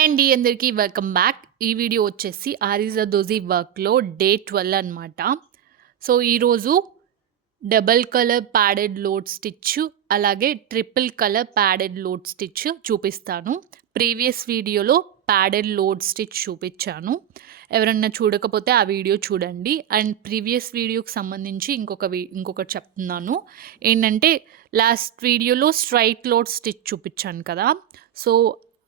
Hi అండి అందరికీ welcome back. ఈ వీడియో వచ్చేసి ఆరిజా దోజీ వర్క్‌లో డే 12 అనమాట. సో, ఈరోజు double colour padded load stitch, అలాగే triple colour padded load stitch చూపిస్తాను. ప్రీవియస్ వీడియోలో ప్యాడెడ్ లోడ్ స్టిచ్ చూపించాను. ఎవరన్నా చూడకపోతే ఆ వీడియో చూడండి. అండ్ ప్రీవియస్ వీడియోకి సంబంధించి ఇంకొకటి చెప్తున్నాను. ఏంటంటే లాస్ట్ వీడియోలో స్ట్రైట్ లోడ్ స్టిచ్ చూపించాను కదా! సో,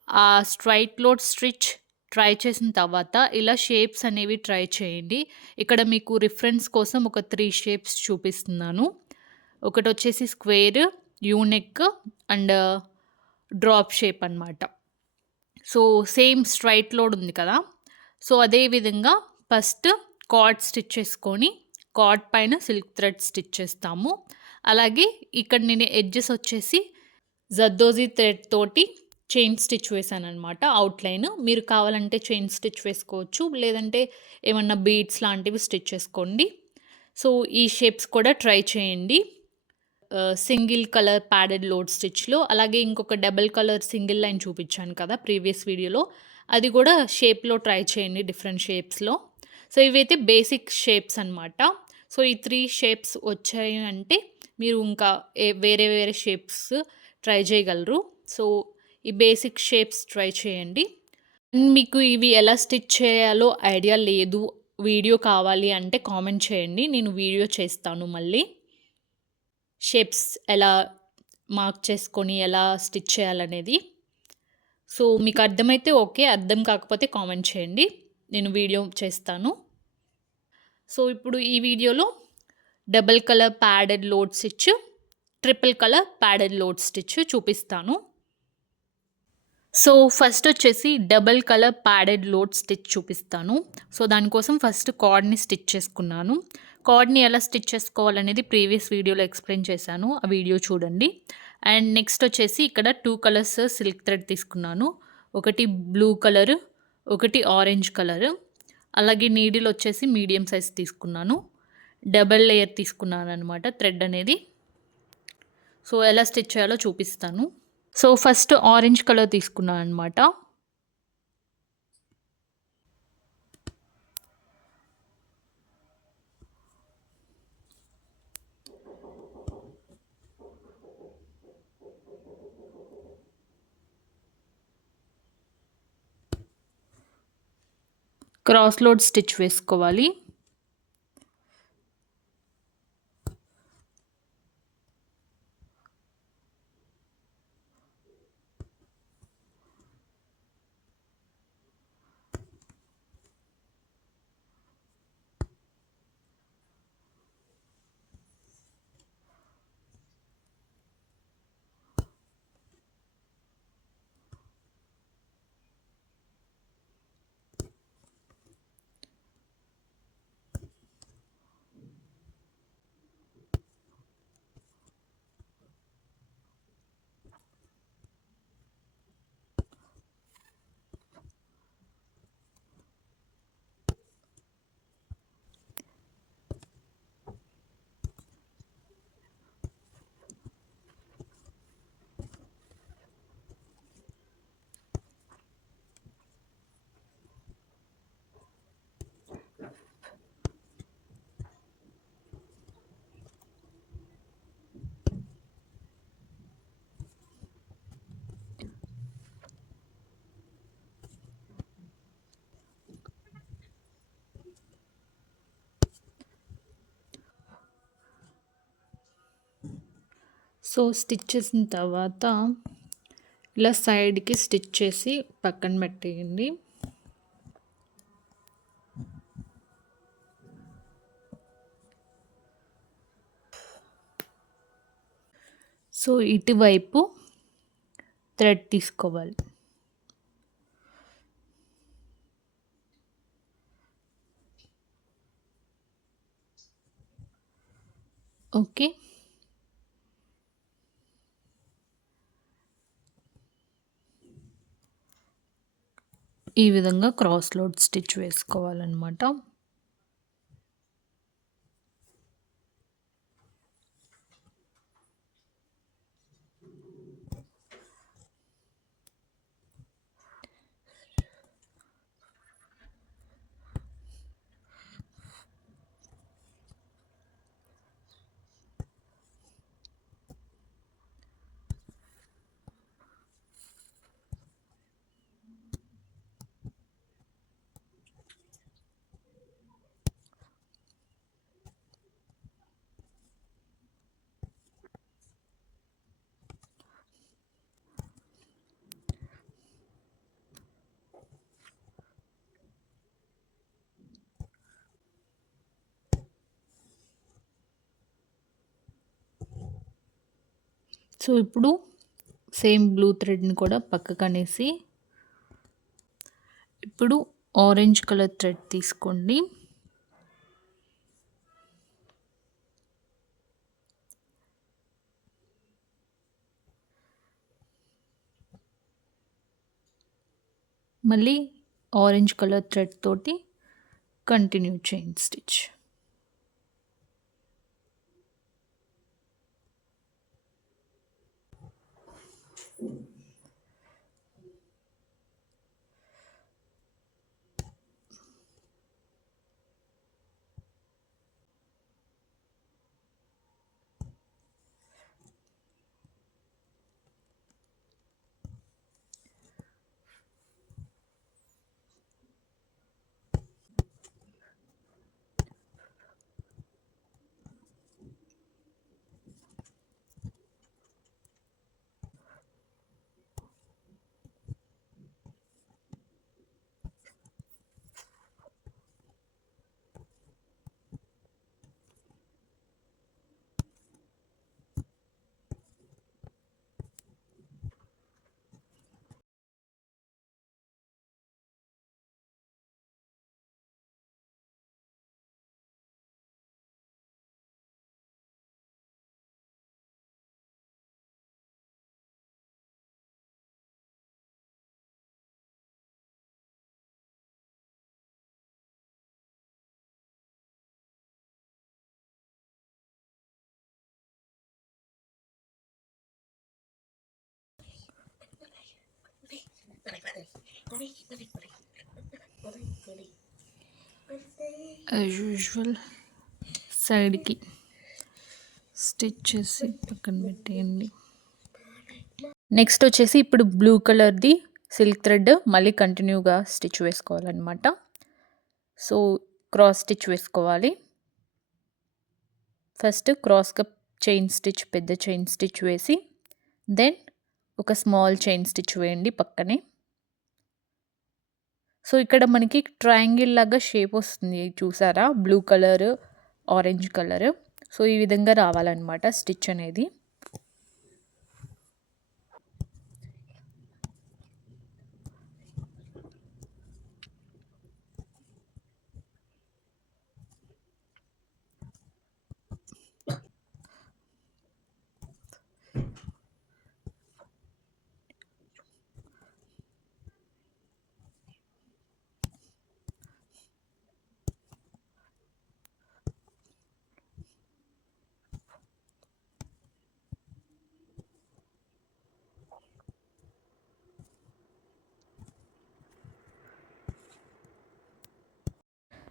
ఆ స్ట్రైట్ లోడ్ స్టిచ్ ట్రై చేసిన తర్వాత ఇలా షేప్స్ అనేవి ట్రై చేయండి. ఇక్కడ మీకు రిఫరెన్స్ కోసం ఒక 3 షేప్స్ చూపిస్తున్నాను. ఒకటొచ్చేసి square, U neck and drop shape అనమాట. సో, సేమ్ స్ట్రైట్ లోడ్ ఉంది కదా! సో, అదే విధంగా ఫస్ట్ కార్డ్ స్టిచ్ చేసుకొని, కార్డ్ పైన సిల్క్ థ్రెడ్ స్టిచ్ చేస్తాము. అలాగే ఇక్కడ నేను ఎడ్జెస్ వచ్చేసి జర్దోజీ థ్రెడ్ తోటి చైన్ స్టిచ్ వేసాననమాట అవుట్‌లైన్. మీరు కావాలంటే చైన్ స్టిచ్ వేసుకోవచ్చు. లేదంటే ఏమన్నా బీడ్స్ లాంటివి స్టిచ్ చేసుకోండి. సో, ఈ షేప్స్ కూడా ట్రై చేయండి. సింగిల్ కలర్ ప్యాడెడ్ లోడ్ స్టిచ్‌లో. అలాగే ఇంకొక డబుల్ కలర్ సింగిల్ లైన్ చూపించాను కదా ప్రీవియస్ వీడియోలో. అది కూడా షేప్‌లో ట్రై చేయండి డిఫరెంట్ షేప్స్‌లో. సో, ఇవైతే బేసిక్ షేప్స్ అనమాట. సో, ఈ 3 షేప్స్ వచ్చాయి అంటే మీరు ఇంకా వేరే వేరే షేప్స్ ట్రై చేయగలరు. సో, ఈ బేసిక్ షేప్స్ ట్రై చేయండి. మీకు ఇవి ఎలా స్టిచ్ చేయాలో ఐడియా లేదు, వీడియో కావాలి అంటే కామెంట్ చేయండి. నేను వీడియో చేస్తాను మళ్ళీ. షేప్స్ ఎలా మార్క్ చేసుకొని ఎలా స్టిచ్ చేయాలనేది. సో, మీకు అర్థమైతే ఓకే. అర్థం కాకపోతే కామెంట్ చేయండి. నేను వీడియో చేస్తాను. సో, ఇప్పుడు ఈ వీడియోలో double colour padded load stitch, triple colour padded load stitch చూపిస్తాను. సో, ఫస్ట్ వచ్చేసి double colour padded load stitch చూపిస్తాను. సో, దానికోసం ఫస్ట్ కార్డ్‌ని స్టిచ్ చేసుకున్నాను. కార్డ్‌ని ఎలా స్టిచ్ చేసుకోవాలనేది ప్రీవియస్ వీడియోలో ఎక్స్‌ప్లెయిన్ చేశాను. ఆ వీడియో చూడండి. అండ్ నెక్స్ట్ వచ్చేసి ఇక్కడ 2 కలర్స్ సిల్క్ థ్రెడ్ తీసుకున్నాను. ఒకటి బ్లూ కలర్, ఒకటి ఆరెంజ్ కలర్. అలాగే నీడిల్ వచ్చేసి మీడియం సైజ్ తీసుకున్నాను. డబుల్ లేయర్ తీసుకున్నాననమాట థ్రెడ్ అనేది. సో, ఎలా స్టిచ్ చేయాలో చూపిస్తాను. సో, ఫస్ట్ ఆరెంజ్ కలర్ తీసుకున్నాననమాట. క్రాస్ లోడ్ స్టిచ్ వేసుకోవాలి. సో, స్టిచ్ చేసిన తర్వాత ఇలా సైడ్‌కి స్టిచ్ చేసి పక్కన పెట్టేయండి. సో, ఇటువైపు థ్రెడ్ తీసుకోవాలి. ఓకే. ఈ విధంగా క్రాస్ లోడ్ స్టిచ్ వేసుకోవాలనమాట. సో, ఇప్పుడు సేమ్ బ్లూ థ్రెడ్‌ని కూడా పక్కకనేసి, ఇప్పుడు ఆరెంజ్ కలర్ థ్రెడ్ తీసుకోండి. మళ్ళీ ఆరెంజ్ కలర్ థ్రెడ్ తోటి continue chain stitch. As usual సైడ్‌కి స్టిచ్ చేసి పక్కన పెట్టేయండి. నెక్స్ట్ వచ్చేసి ఇప్పుడు బ్లూ కలర్‌ది సిల్క్ థ్రెడ్ మళ్ళీ కంటిన్యూగా స్టిచ్ వేసుకోవాలన్నమాట. సో, క్రాస్ స్టిచ్ వేసుకోవాలి. ఫస్ట్ క్రాస్‌గా చైన్ స్టిచ్, పెద్ద చైన్ స్టిచ్ వేసి, దెన్ ఒక స్మాల్ చైన్ స్టిచ్ వేయండి పక్కనే. సో, ఇక్కడ మనకి ట్రయాంగిల్ లాగా షేప్ వస్తుంది చూసారా? Blue colour, orange colour. So, ఈ విధంగా రావాలన్నమాట స్టిచ్ అనేది.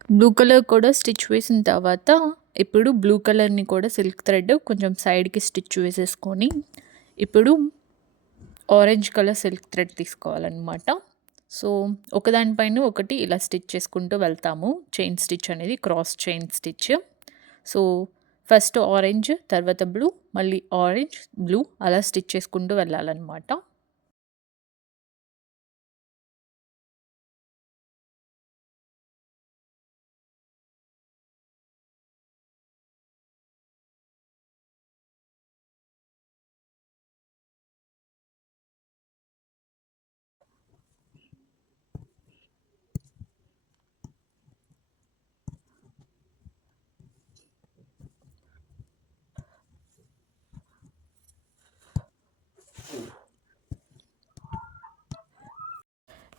బ్లూ కలర్ కూడా స్టిచ్ వేసిన తర్వాత ఇప్పుడు బ్లూ కలర్‌ని కూడా సిల్క్ థ్రెడ్ కొంచెం సైడ్‌కి స్టిచ్ వేసేసుకొని, ఇప్పుడు ఆరెంజ్ కలర్ సిల్క్ థ్రెడ్ తీసుకోవాలన్నమాట. సో, ఒకదాని పైన ఒకటి ఇలా స్టిచ్ చేసుకుంటూ వెళ్తాము. చైన్ స్టిచ్ అనేది cross chain stitch. So, first orange, తర్వాత బ్లూ, మళ్ళీ ఆరెంజ్, బ్లూ అలా స్టిచ్ చేసుకుంటూ వెళ్ళాలన్నమాట.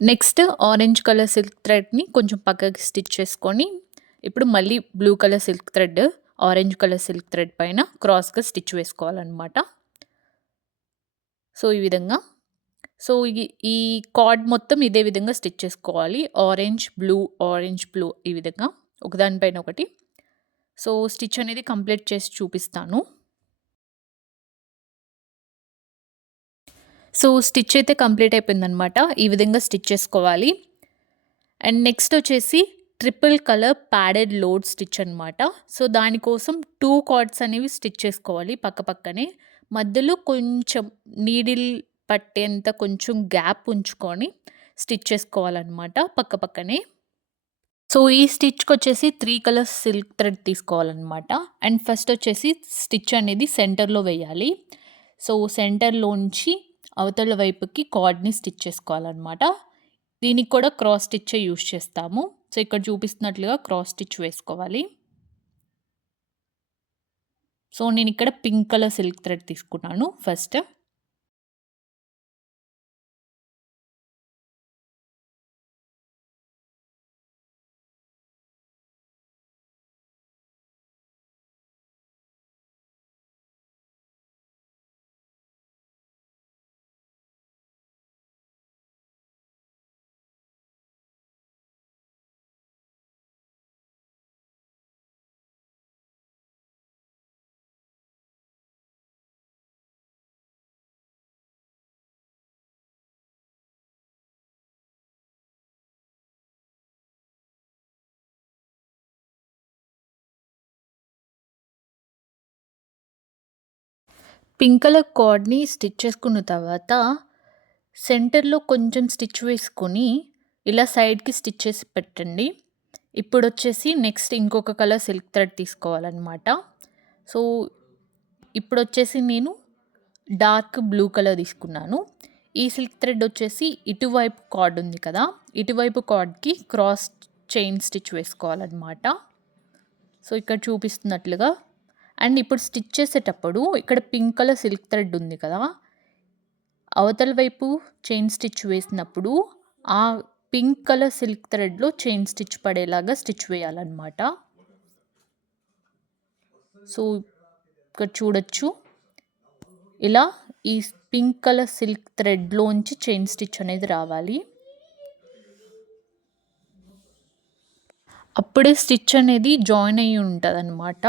నెక్స్ట్ ఆరెంజ్ కలర్ సిల్క్ థ్రెడ్‌ని కొంచెం పక్కకి స్టిచ్ చేసుకొని, ఇప్పుడు మళ్ళీ blue colour silk thread, orange colour silk thread పైన క్రాస్‌గా స్టిచ్ వేసుకోవాలన్నమాట. సో, ఈ విధంగా. సో, ఈ కార్డ్ మొత్తం ఇదే విధంగా స్టిచ్ చేసుకోవాలి. ఆరెంజ్, బ్లూ ఈ విధంగా ఒకదాని పైన ఒకటి. సో, స్టిచ్ అనేది కంప్లీట్ చేసి చూపిస్తాను. సో, స్టిచ్ అయితే కంప్లీట్ అయిపోయిందనమాట. ఈ విధంగా స్టిచ్ చేసుకోవాలి. అండ్ నెక్స్ట్ వచ్చేసి triple colour padded load stitch అనమాట. సో, దానికోసం 2 కార్డ్స్ అనేవి స్టిచ్ చేసుకోవాలి పక్కపక్కనే. మధ్యలో కొంచెం నీడిల్ పట్టేంత కొంచెం గ్యాప్ ఉంచుకొని స్టిచ్ చేసుకోవాలనమాట పక్కపక్కనే. సో, ఈ స్టిచ్‌కొచ్చేసి 3 కలర్స్ సిల్క్ థ్రెడ్ తీసుకోవాలనమాట. అండ్ ఫస్ట్ వచ్చేసి స్టిచ్ అనేది సెంటర్‌లో వేయాలి. సో, సెంటర్‌లోంచి అవతల వైపుకి కార్డ్‌ని స్టిచ్ చేసుకోవాలనమాట. దీనికి కూడా క్రాస్ స్టిచ్చే యూజ్ చేస్తాము. సో, ఇక్కడ చూపిస్తున్నట్లుగా క్రాస్ స్టిచ్ వేసుకోవాలి. సో, నేనిక్కడ పింక్ కలర్ సిల్క్ థ్రెడ్ తీసుకున్నాను ఫస్ట్. పింక్ కలర్ కార్డ్‌ని స్టిచ్ చేసుకున్న తర్వాత సెంటర్‌లో కొంచెం స్టిచ్ వేసుకొని ఇలా సైడ్‌కి స్టిచ్ చేసి పెట్టండి. ఇప్పుడొచ్చేసి నెక్స్ట్ ఇంకొక కలర్ సిల్క్ థ్రెడ్ తీసుకోవాలనమాట. సో, ఇప్పుడొచ్చేసి నేను డార్క్ బ్లూ కలర్ తీసుకున్నాను. ఈ సిల్క్ థ్రెడ్ వచ్చేసి ఇటువైపు కార్డ్ ఉంది కదా! ఇటువైపు కార్డ్‌కి క్రాస్ చైన్ స్టిచ్ వేసుకోవాలనమాట. సో, ఇక్కడ చూపిస్తున్నట్లుగా. అండ్ ఇప్పుడు స్టిచ్ చేసేటప్పుడు ఇక్కడ పింక్ కలర్ సిల్క్ థ్రెడ్ ఉంది కదా! అవతల వైపు చైన్ స్టిచ్ వేసినప్పుడు ఆ పింక్ కలర్ సిల్క్ థ్రెడ్‌లో చైన్ స్టిచ్ పడేలాగా స్టిచ్ వేయాలనమాట. సో, ఇక్కడ చూడొచ్చు. ఇలా ఈ పింక్ కలర్ సిల్క్ థ్రెడ్‌లోంచి చైన్ స్టిచ్ అనేది రావాలి. అప్పుడే స్టిచ్ అనేది జాయిన్ అయ్యి ఉంటదనమాట.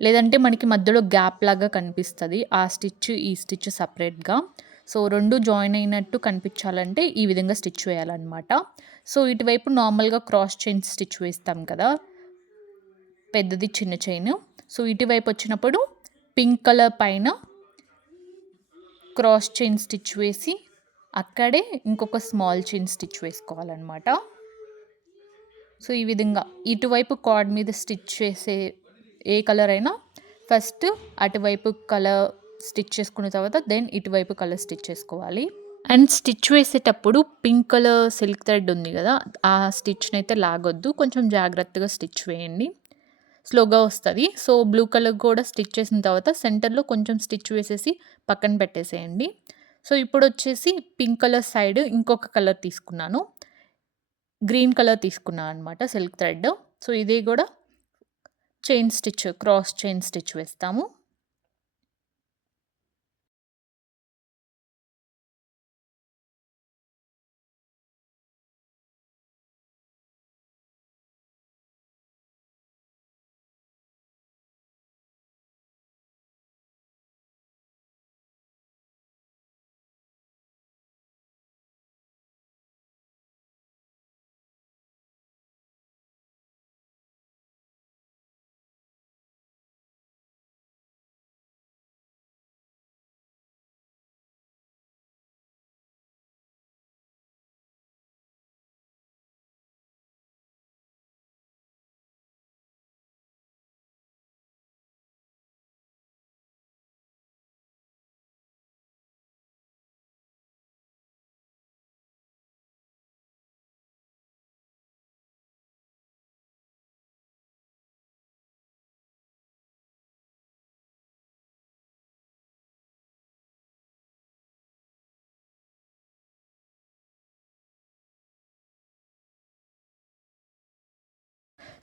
లేదంటే మనకి మధ్యలో గ్యాప్ లాగా కనిపిస్తది. ఆ స్టిచ్, ఈ స్టిచ్ సెపరేట్‌గా. సో, 2 జాయిన్ అయినట్టు కనిపించాలంటే ఈ విధంగా స్టిచ్ వేయాలనమాట. సో, ఇటువైపు నార్మల్‌గా క్రాస్ చైన్ స్టిచ్ వేస్తాం కదా! పెద్దది, చిన్న చైను. సో, ఇటువైపు వచ్చినప్పుడు పింక్ కలర్ పైన క్రాస్ చైన్ స్టిచ్ వేసి అక్కడే ఇంకొక స్మాల్ చైన్ స్టిచ్ వేసుకోవాలనమాట. సో, ఈ విధంగా ఇటువైపు కార్డ్ మీద స్టిచ్ చేసే ఏ కలర్ అయినా ఫస్ట్ అటువైపు కలర్ స్టిచ్ చేసుకున్న తర్వాత దెన్ ఇటువైపు కలర్ స్టిచ్ చేసుకోవాలి. అండ్ స్టిచ్ వేసేటప్పుడు పింక్ కలర్ సిల్క్ థ్రెడ్ ఉంది కదా! ఆ స్టిచ్‌ని అయితే లాగొద్దు. కొంచెం జాగ్రత్తగా స్టిచ్ వేయండి. స్లోగా వస్తది. సో, బ్లూ కలర్ కూడా స్టిచ్ చేసిన తర్వాత సెంటర్‌లో కొంచెం స్టిచ్ వేసేసి పక్కన పెట్టేసేయండి. సో, ఇప్పుడొచ్చేసి పింక్ కలర్ సైడ్ ఇంకొక కలర్ తీసుకున్నాను. గ్రీన్ కలర్ తీసుకున్నాను అనమాట సిల్క్ థ్రెడ్. సో, ఇది కూడా chain stitch, cross chain stitch వేస్తాము.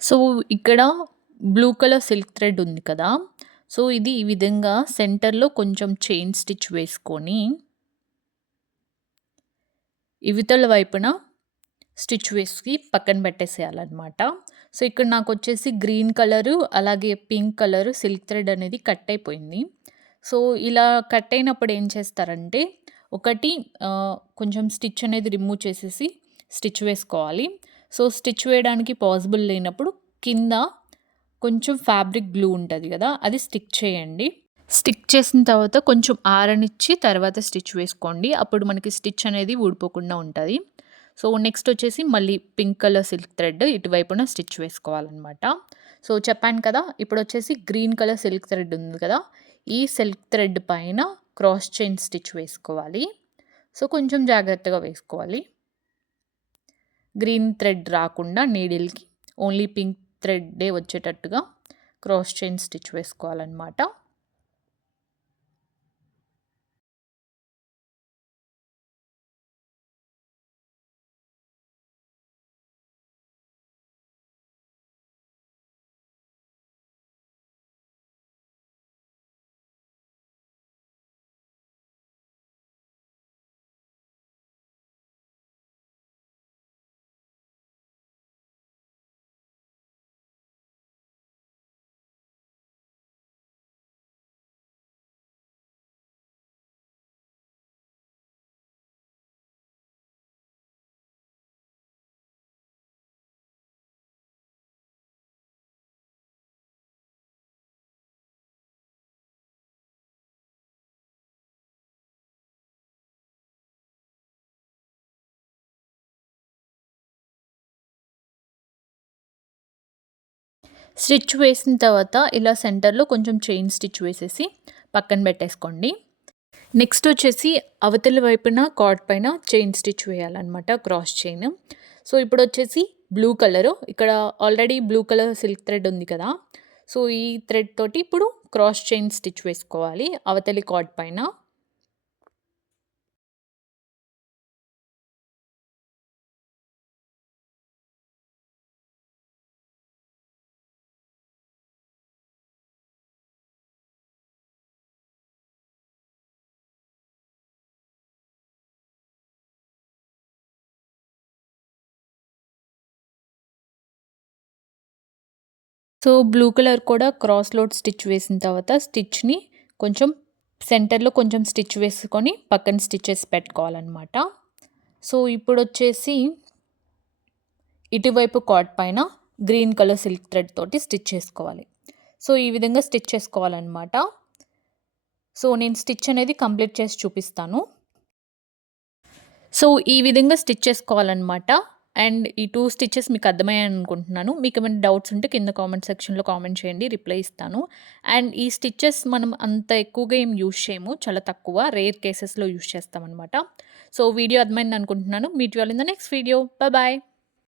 సో, ఇక్కడ బ్లూ కలర్ సిల్క్ థ్రెడ్ ఉంది కదా! సో, ఇది ఈ విధంగా సెంటర్‌లో కొంచెం చైన్ స్టిచ్ వేసుకొని ఇవతల వైపున స్టిచ్ వేసి పక్కన పెట్టేసేయాలనమాట. సో, ఇక్కడ నాకొచ్చేసి గ్రీన్ కలరు, అలాగే పింక్ కలరు సిల్క్ థ్రెడ్ అనేది కట్ అయిపోయింది. సో, ఇలా కట్ అయినప్పుడు ఏం చేస్తారంటే, ఒకటి కొంచెం స్టిచ్ అనేది రిమూవ్ చేసేసి స్టిచ్ వేసుకోవాలి. సో, స్టిచ్ వేయడానికి పాసిబుల్ లేనప్పుడు కింద కొంచెం ఫ్యాబ్రిక్ గ్లూ ఉంటది గదా! అది స్టిక్ చేయండి. స్టిక్ చేసిన తర్వాత కొంచెం ఆరనిచ్చి తర్వాత స్టిచ్ వేసుకోండి. అప్పుడు మనకి స్టిచ్ అనేది ఊడిపోకుండా ఉంటది. సో, నెక్స్ట్ వచ్చేసి మళ్ళీ పింక్ కలర్ సిల్క్ థ్రెడ్ ఇటువైపున స్టిచ్ వేసుకోవాలనమాట. సో, చెప్పాను కదా! ఇప్పుడొచ్చేసి గ్రీన్ కలర్ సిల్క్ థ్రెడ్ ఉంది కదా! ఈ సిల్క్ థ్రెడ్ పైన క్రాస్ చైన్ స్టిచ్ వేసుకోవాలి. సో, కొంచెం జాగ్రత్తగా వేసుకోవాలి. గ్రీన్ థ్రెడ్ రాకుండా నీడిల్‌కి ఓన్లీ పింక్ థ్రెడ్డే వచ్చేటట్టుగా క్రాస్ చైన్ స్టిచ్ వేసుకోవాలనమాట. స్టిచ్ వేసిన తర్వాత ఇలా సెంటర్‌లో కొంచెం చైన్ స్టిచ్ వేసేసి పక్కన పెట్టేసుకోండి. నెక్స్ట్ వచ్చేసి అవతలి వైపున కార్డ్ పైన చైన్ స్టిచ్ వేయాలన్నమాట, క్రాస్ చైన్. సో, ఇప్పుడొచ్చేసి బ్లూ కలరు, ఇక్కడ already blue colour silk thread ఉంది కదా! సో, ఈ థ్రెడ్ తోటి ఇప్పుడు క్రాస్ చైన్ స్టిచ్ వేసుకోవాలి అవతలి కార్డ్ పైన. సో, బ్లూ కలర్ కూడా క్రాస్ లోడ్ స్టిచ్ వేసిన తర్వాత స్టిచ్‌ని కొంచెం సెంటర్‌లో కొంచెం స్టిచ్ వేసుకొని పక్కన స్టిచెస్ పెట్టుకోవాలనమాట. సో, ఇప్పుడొచ్చేసి ఇటువైపు కార్డ్ పైన గ్రీన్ కలర్ సిల్క్ థ్రెడ్ తోటి స్టిచ్ చేసుకోవాలి. సో, ఈ విధంగా స్టిచ్ చేసుకోవాలనమాట. సో, నేను స్టిచ్ అనేది కంప్లీట్ చేసి చూపిస్తాను. సో, ఈ విధంగా స్టిచ్ చేసుకోవాలనమాట. అండ్ ఈ 2 స్టిచెస్ మీకు అర్థమయ్యాయని అనుకుంటున్నాను. మీకేమైనా డౌట్స్ ఉంటే కింద కామెంట్ సెక్షన్‌లో కామెంట్ చేయండి. రిప్లై ఇస్తాను. అండ్ ఈ స్టిచెస్ మనం అంత ఎక్కువగా ఏం యూజ్ చేయము. చాలా తక్కువ రేర్ కేసెస్‌లో యూజ్ చేస్తామనమాట. సో, వీడియో అర్థమైంది అనుకుంటున్నాను. Meet you all in the next video. Bye.